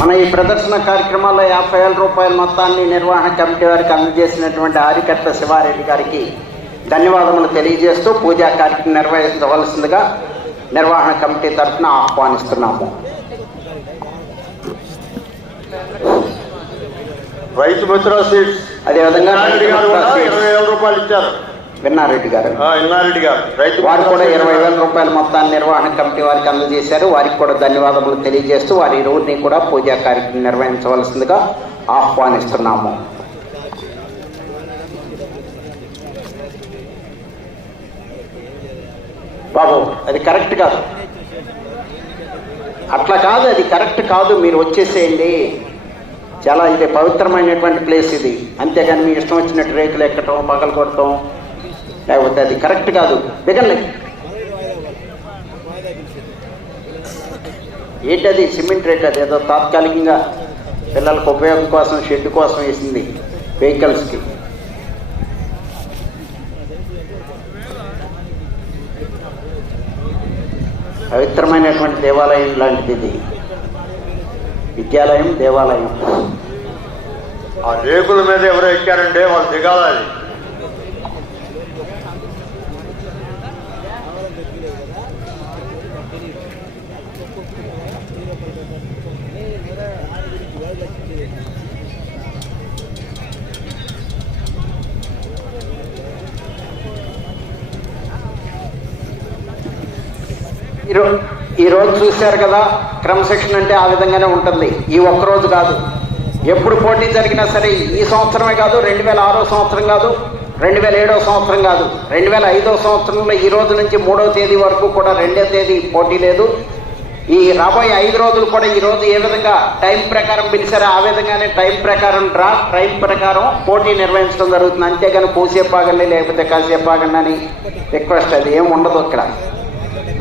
మన ఈ ప్రదర్శన కార్యక్రమాల్లో యాభై వేల రూపాయల మొత్తాన్ని నిర్వహణ కమిటీ వారికి అందజేసినటువంటి ఆరికట్ల శివారెడ్డి గారికి ధన్యవాదములు తెలియజేస్తూ పూజా కార్యక్రమం నిర్వహించవలసిందిగా నిర్వహణ కమిటీ తరఫున ఆహ్వానిస్తున్నాము. రైతు మిత్ర సీట్స్ అదేవిధంగా ఇరవై వేల రూపాయలు ఇచ్చారు. విన్నారెడ్డి గారు. ఆ, ఇన్నారెడ్డి గారు. రైతు వారు కూడా ఇరవై వేల రూపాయల మొత్తాన్ని నిర్వహణ కమిటీ వారికి అందజేశారు. వారికి కూడా ధన్యవాదములు తెలియజేస్తూ వారి ఇరువురిని కూడా పూజా కార్యక్రమం నిర్వహించవలసిందిగా ఆహ్వానిస్తున్నాము. బాబు అది కరెక్ట్ కాదు. అట్లా కాదు అది కరెక్ట్ కాదు. మీరు వచ్చేసేయండి. చాలా ఇది పవిత్రమైనటువంటి ప్లేస్ ఇది. అంతేగాని మీ ఇష్టం వచ్చినట్టు రేకులు ఎక్కటం పగలు కొట్టడం లేకపోతే అది కరెక్ట్ కాదు. బిగన్లే. ఏంటది? సిమెంట్ రేట్ అది. ఏదో తాత్కాలికంగా పిల్లలకు ఉపయోగం కోసం షెడ్ కోసం వేసింది వెహికల్స్కి. పవిత్రమైనటువంటి దేవాలయం లాంటిది ఇది. విద్యాలయం దేవాలయం. ఆ రేకుల మీద ఎవరో ఎక్కారంటే వాళ్ళు దిగాలి ఈరోజు ఈ రోజు చూశారు కదా క్రమశిక్షణ అంటే ఆ విధంగానే ఉంటుంది. ఈ ఒక్క రోజు కాదు. ఎప్పుడు పోటీ జరిగినా సరే ఈ సంవత్సరమే కాదు రెండు వేల ఆరో సంవత్సరం కాదు రెండు వేల ఏడో సంవత్సరం కాదు రెండు వేల ఐదో సంవత్సరంలో ఈ రోజు నుంచి మూడో తేదీ వరకు కూడా రెండో తేదీ పోటీ లేదు. ఈ రాబోయే ఐదు రోజులు కూడా ఈ రోజు ఏ విధంగా టైం ప్రకారం పిలిచారో ఆ విధంగానే టైం ప్రకారం డ్రా టైం ప్రకారం పోటీ నిర్వహించడం జరుగుతుంది. అంతేగాని పూసేపు ఆగండి లేకపోతే కాసేపు ఆగండి అని రిక్వెస్ట్ అది ఏం ఉండదు ఇక్కడ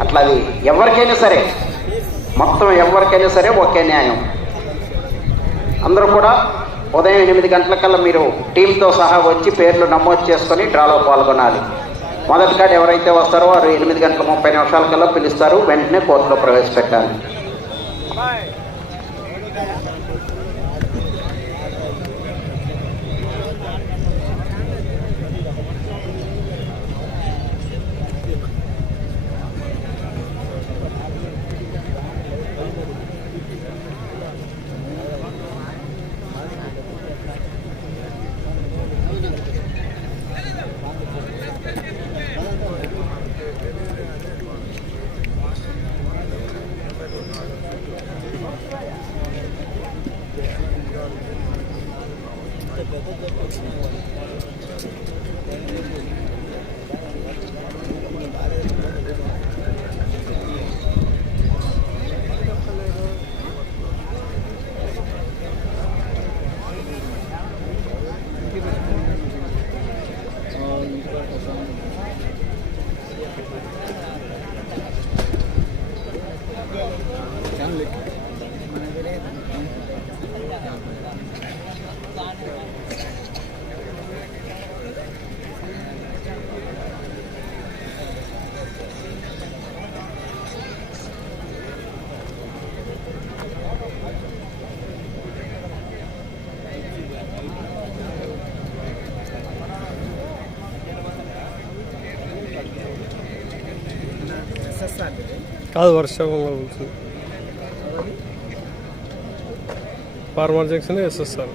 అట్లా అది ఎవరికైనా సరే మొత్తం ఎవరికైనా సరే ఒకే న్యాయం. అందరూ కూడా ఉదయం ఎనిమిది గంటలకల్లా మీరు టీంతో సహా వచ్చి పేర్లు నమోదు చేసుకొని డ్రాలో పాల్గొనాలి. మొదటి కార్డు ఎవరైతే వస్తారో వారు ఎనిమిది గంటల ముప్పై నిమిషాల కల్లా పిలుస్తారు వెంటనే కోర్టులో ప్రవేశపెట్టాలి. కాదు వర్షం ఫార్మర్ జంక్షన్ ఎస్ఎస్ఆర్.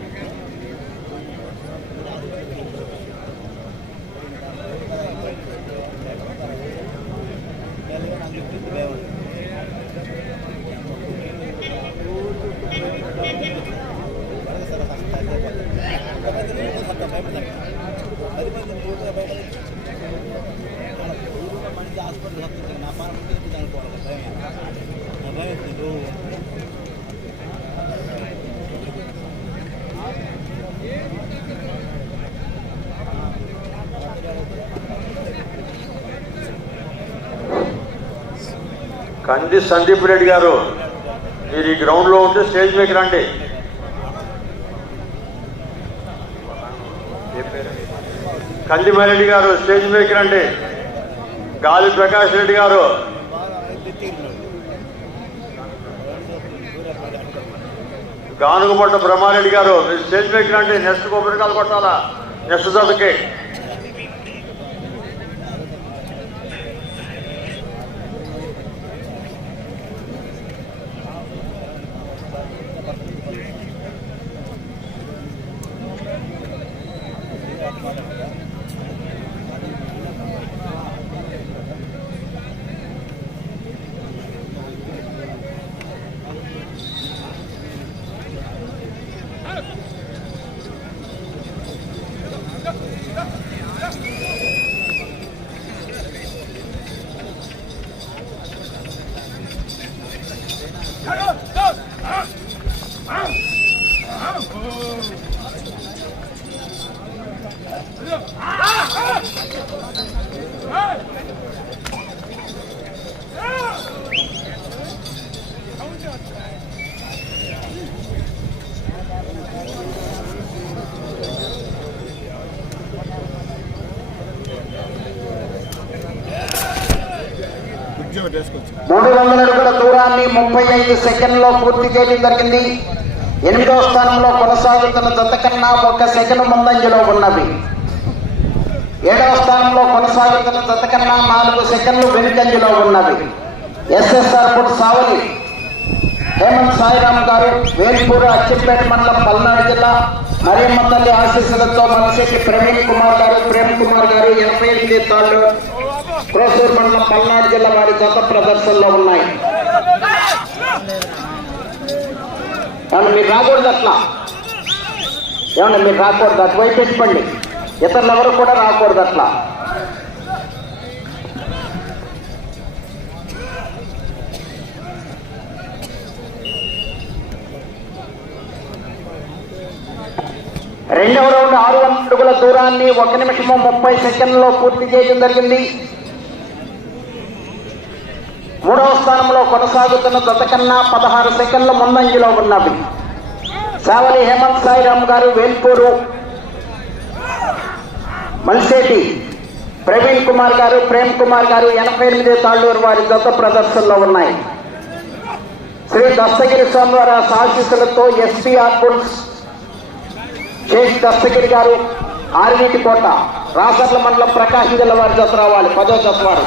కంది సందీప్ రెడ్డి గారు మీరు ఈ గ్రౌండ్లో ఉంటే స్టేజ్ మీకు రండి. కంది కందిమారెడ్డి గారు స్టేజ్ మీకు రండి. గాలి ప్రకాష్ రెడ్డి గారు. గానుగుపట్ట బ్రహ్మారెడ్డి గారు. మీరు స్టేజ్ మీద రండి. నెక్స్ట్ కొబ్బరికాయలు కొట్టాలా? నెక్స్ట్ జతకి మూడు వందల అడుగుల దూరాన్ని ముప్పై ఐదు సెకండ్లో పూర్తి చేయడం జరిగింది. ఎనిమిదో స్థానంలో కొనసాగుతున్న జత కన్నా ఒక సెకండ్ ముందంజలో ఉన్నవి. ఏడవ స్థానంలో కొనసాగుతున్న జత కన్నా నాలుగు సెకండ్లు వెనుకంజలో ఉన్నవి. ఎస్ఎస్ఆర్ ఫుడ్ సావలి హేమంత్ సాయిరామ్ గారు వేల్పూర్ అచ్చంపేట మండలం పల్నాడు జిల్లా మరియమ్మ తల్లి ఆశీస్సులతో మనసేటి ప్రవీణ్ కుమార్ గారు ప్రేమ్ కుమార్ గారు ఎనభై ఎనిమిది తాళ్ళు క్రోసూర్ మండలం పల్నాడు జిల్లా వారి కొత్త ప్రదర్శనలో ఉన్నాయి. మీరు రాకూడదు అట్లా. ఏమన్నా మీరు రాకూడదు అటువైపు పెట్టుకోండి ఇతరులు ఎవరు కూడా రాకూడదు అట్లా. రెండవ రౌండ్ ఆరు వందల అడుగుల దూరాన్ని ఒక నిమిషము ముప్పై సెకండ్లో పూర్తి చేయడం జరిగింది. మూడవ స్థానంలో కొనసాగుతున్న జత కన్నా పదహారు సెకండ్ల ముందంజలో ఉన్నవి. సావలి హేమంత్ సాయిరామ్ గారు వేల్పూరు. మల్సేటి ప్రవీణ్ కుమార్ గారు ప్రేమ్ కుమార్ గారు ఎనభై ఎనిమిది తాళ్ళూరు వారి జత ప్రదర్శనలో ఉన్నాయి. శ్రీ దస్తగిరి స్వామివారి ఆశీస్సులతో ఎస్పీఆర్ ఆర్బుల్స్ షేక్ దస్తగిరి గారు ఆర్వీటి కోట రాసర్ల మండలం ప్రకాశం జిల్లా వారి జత రావాలి పదో జత వారు.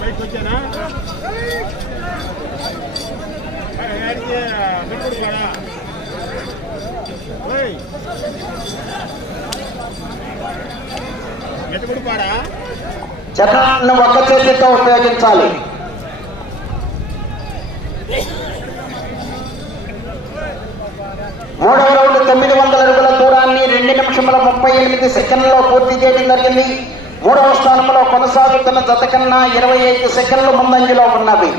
బయటకు వచ్చానా చక్రాన్ని ఒక్క చేతితో ఉపయోగించాలి. మూడవ రౌండ్ తొమ్మిది వందల అడుగుల దూరాన్ని రెండు నిమిషముల ముప్పై ఎనిమిది సెకండ్లో పూర్తి చేయడం జరిగింది. మూడవ స్థానంలో కొనసాగుతున్న జత కన్నా ఇరవై ఐదు సెకండ్లు ముందంజలో ఉన్నవి.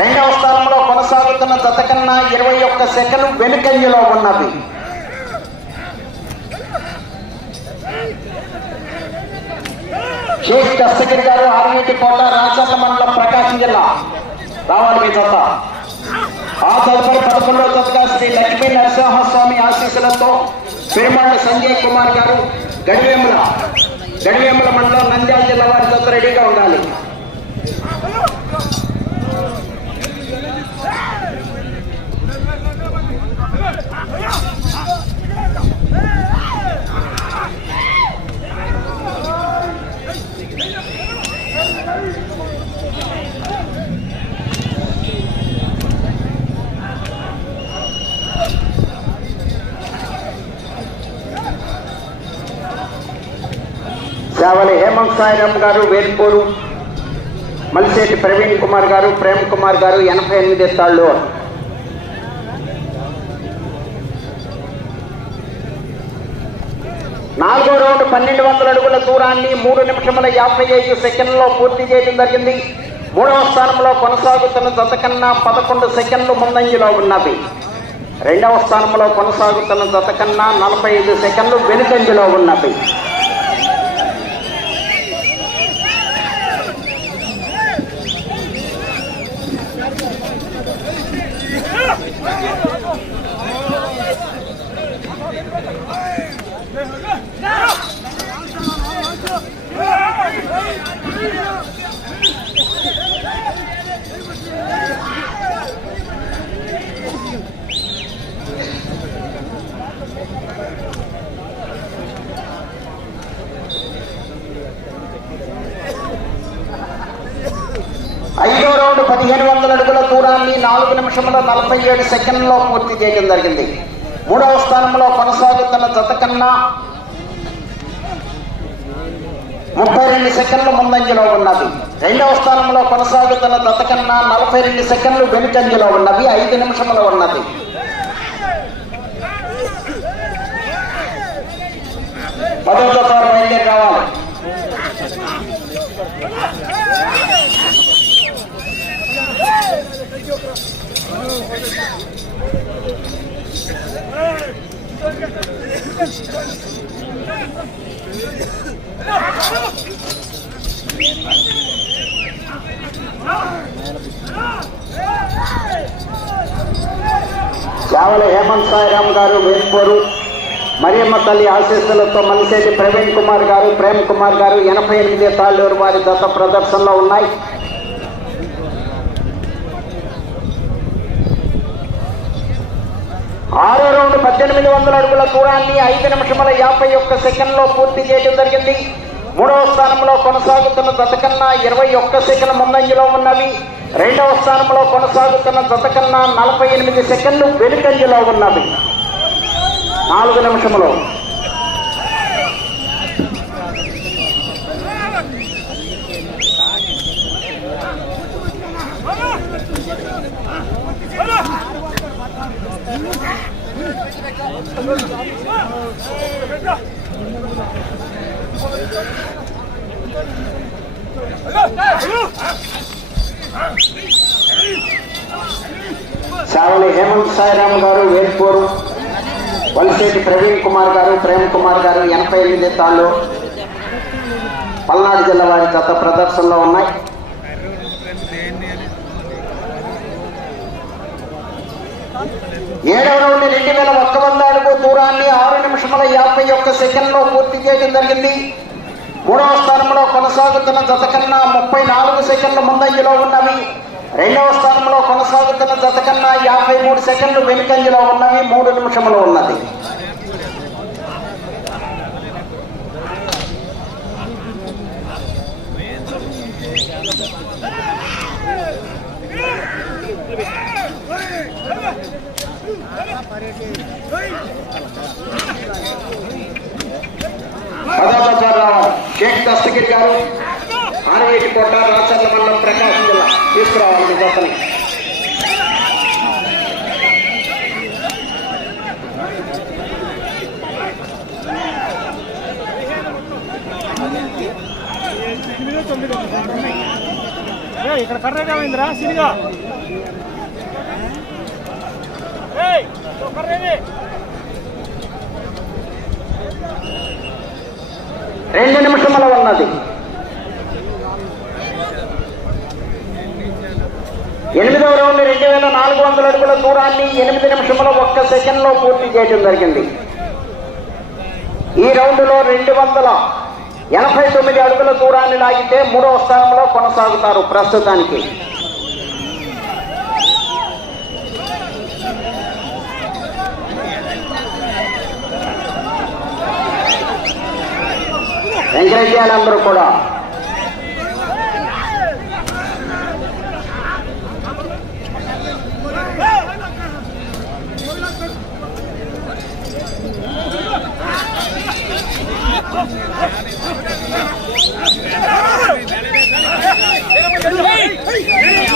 రెండవ స్థానంలో కొనసాగుతున్న జత కన్నా ఇరవై ఒక్క సెకండ్లు వెనుకంజలో ఉన్నవి. షేక్ దస్తగిరి గారు ఆర్వీటి కోట రాజన్న మండలం ప్రకాశం జిల్లా. రావాలి మీ జత. ఆ తదుపరి పదకొండవ తరగతి శ్రీ లక్ష్మీ నరసింహస్వామి ఆశీస్సులతో పెరుమాళ్ళ సంజయ్ కుమార్ గారు గడివేముల గడివేముల మండలం నంద్యాల జిల్లా వారితో రెడీగా ఉండాలి. సేవలి హేమంత్ సాయిరామ్ గారు వేల్పూరు మల్సేటి ప్రవీణ్ కుమార్ గారు ప్రేమ్ కుమార్ గారు ఎనభై ఎనిమిది తాళ్ళు నాలుగో రౌండ్ పన్నెండు వందల అడుగుల దూరాన్ని మూడు నిమిషముల యాభై ఐదు సెకండ్లో పూర్తి చేయడం జరిగింది. మూడవ స్థానంలో కొనసాగుతున్న జత కన్నా పదకొండు సెకండ్లు ముందంజలో ఉన్నవి. రెండవ స్థానంలో కొనసాగుతున్న జత కన్నా నలభై ఐదు సెకండ్లు వెనుకంజలో ఐదో రౌండ్ పదిహేను వందల అడుగుల దూరాన్ని నాలుగు నిమిషముల నలభై ఏడు సెకండ్లో పూర్తి చేయడం జరిగింది. మూడవ స్థానంలో కొనసాగుతున్న జత కన్నా ముప్పై రెండు సెకండ్లు ముందంజలో ఉన్నది. రెండవ స్థానంలో కొనసాగుతున్న జత కన్నా నలభై రెండు సెకండ్లు వెనుకంజలో ఉన్నవి ఐదు నిమిషంలో ఉన్నది. పదవ బయలుదేరి రావాలి. చావల హేమంత్ సాయిరామ్ గారు వేసుకోరు మరియమ్మ తల్లి ఆశీస్సులతో మలిశెట్టి ప్రవీణ్ కుమార్ గారు ప్రేమ్ కుమార్ గారు ఎనభై ఎనిమిది తాళ్ళూరు వారి దత్త ప్రదర్శనలో ఉన్నాయి. ఆరో రౌండ్ పద్దెనిమిది వందల అడుగుల దూరాన్ని ఐదు నిమిషముల యాభై ఒక్క సెకండ్లో పూర్తి చేయడం జరిగింది. మూడవ స్థానంలో కొనసాగుతున్న జత కన్నా ఇరవై ఒక్క సెకండ్ ముందంజలో ఉన్నవి. రెండవ స్థానంలో కొనసాగుతున్న జత కన్నా నలభై ఎనిమిది సెకండ్లు వెనుకంజలో ఉన్నవి. నాలుగు నిమిషములు. చావలి హేమంత్ సాయిరామ్ గారు వేల్పూరు వలసేటి ప్రవీణ్ కుమార్ గారు ప్రేమ్ కుమార్ గారు ఎనభై ఎనిమిది తాళ్ళు పల్నాడు జిల్లా వారి గత ప్రదర్శనలో ఉన్నాయి. ఏడవ రౌండ్ రెండు వేల ఒక్క వంద అడుగు దూరాన్ని ఆరు నిమిషముల యాభై ఒక్క సెకండ్లో పూర్తి చేయడం జరిగింది. మూడవ స్థానంలో కొనసాగుతున్న జత కన్నా ముప్పై నాలుగు సెకండ్ల ముందంజలో ఉన్నవి. రెండవ స్థానంలో కొనసాగుతున్న జత కన్నా యాభై మూడు సెకండ్లు వెనుకంజలో ఉన్నవి. మూడు నిమిషములు ఉన్నది. షేక్ దస్తగిరి గారు ఆనవేటి కోట రాచర్ల మండలం ప్రకాశం జిల్లా తీసుకురావాలి మీ జతని ఇక్కడ కర్రగా అయిందిరా సినిగా. కర్రేది. రెండు నిమిషముల ఉన్నది. ఎనిమిదవ రౌండ్ రెండు వేల నాలుగు వందల అడుగుల దూరాన్ని ఎనిమిది నిమిషముల ఒక్క సెకండ్లో పూర్తి చేయడం జరిగింది. ఈ రౌండ్లో రెండు వందల ఎనభై తొమ్మిది అడుగుల దూరాన్ని లాగితే మూడవ స్థానంలో కొనసాగుతారు ప్రస్తుతానికి. ఎంకరేజ్ చేయాలి అందరూ కూడా. ఒక్క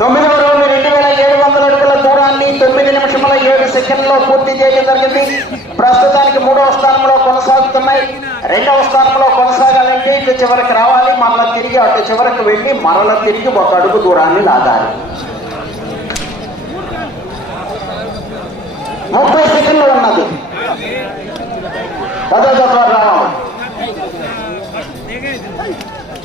తొమ్మిది రౌండ్ రెండు వేల ఏడు వందల అడుగుల దూరాన్ని తొమ్మిది నిమిషముల ఏడు సెకండ్లో పూర్తి చేయడం జరిగింది. ప్రస్తుతానికి మూడవ స్థానంలో కొనసాగుతున్నాయి. రెండవ స్థానంలో కొనసాగాలంటే ఇటు చివరికి రావాలి మరల తిరిగి అటు చివరికి వెళ్ళి మరల తిరిగి ఒక అడుగు దూరాన్ని లాగాలి. ముప్పై సెకండ్లు ఉన్నది. పదో రావాలి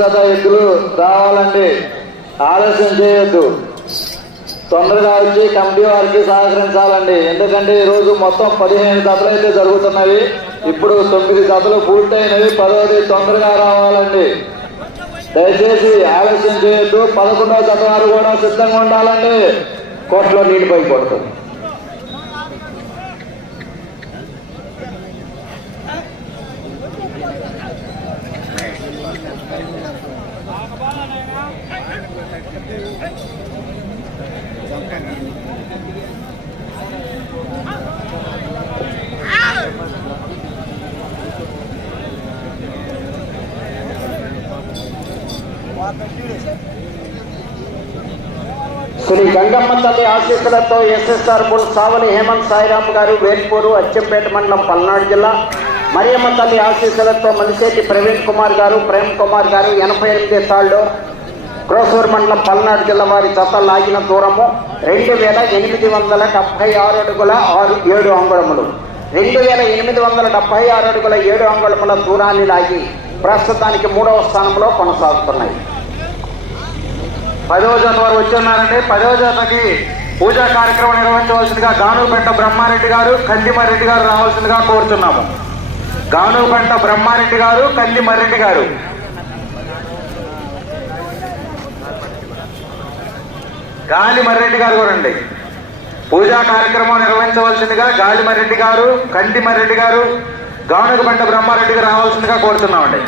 గత వ్యక్తులు ఎద్దులు రావాలండి ఆలస్యం చేయొద్దు. తొందరగా వచ్చి కమిటీ వారికి సహకరించాలండి. ఎందుకంటే ఈ రోజు మొత్తం పదిహేను జతలు అయితే జరుగుతున్నవి. ఇప్పుడు తొమ్మిది జతలు పూర్తయినవి. పదవది తొందరగా రావాలండి. దయచేసి ఆలస్యం చేయొద్దు. పదకొండవ జత వారు కూడా సిద్ధంగా ఉండాలండి కోట్లో నీటి పై కొడుతుంది శ్రీ గంగమ్మ ఆశీస్సులతో ఎస్ఎస్ఆర్ బుల్ సావలి హేమంత్ సాయిరామ్ గారు వేల్పూరు అచ్చంపేట మండలం పల్నాడు జిల్లా. మరియమ్మ తల్లి ఆశీస్సులతో మలిశెట్టి ప్రవీణ్ కుమార్ గారు ప్రేమ్ కుమార్ గారు ఎనభై ఎనిమిది సాళ్ళు. క్రోసూర్ మండలం పల్నాడు జిల్లా వారి జత లాగిన దూరము రెండు వేల ఎనిమిది వందల డెబ్బై ఆరు అడుగుల ఆరు ఏడు అంగుళములు. రెండు వేల ఎనిమిది వందల డెబ్బై ఆరు అడుగుల ఏడు అంగుళముల దూరాన్ని లాగి ప్రస్తుతానికి మూడవ స్థానంలో కొనసాగుతున్నాయి. పదవ జాత వారు వచ్చి ఉన్నారండి. పదవ జాతకి పూజా కార్యక్రమం నిర్వహించవలసిందిగా గానుగుపెంట బ్రహ్మారెడ్డి గారు కందిమరెడ్డి గారు రావాల్సిందిగా కోరుతున్నాము. గానుపంట బ్రహ్మారెడ్డి గారు కందిమరెడ్డి గారు. గాలి మర్రెడ్డి గారు కూడండి పూజా కార్యక్రమం నిర్వహించవలసిందిగా గాలి మర్రెడ్డి గారు కందిమర్రెడ్డి గారు గానుగుపెంట బ్రహ్మారెడ్డి గారు రావాల్సిందిగా కోరుతున్నామండి.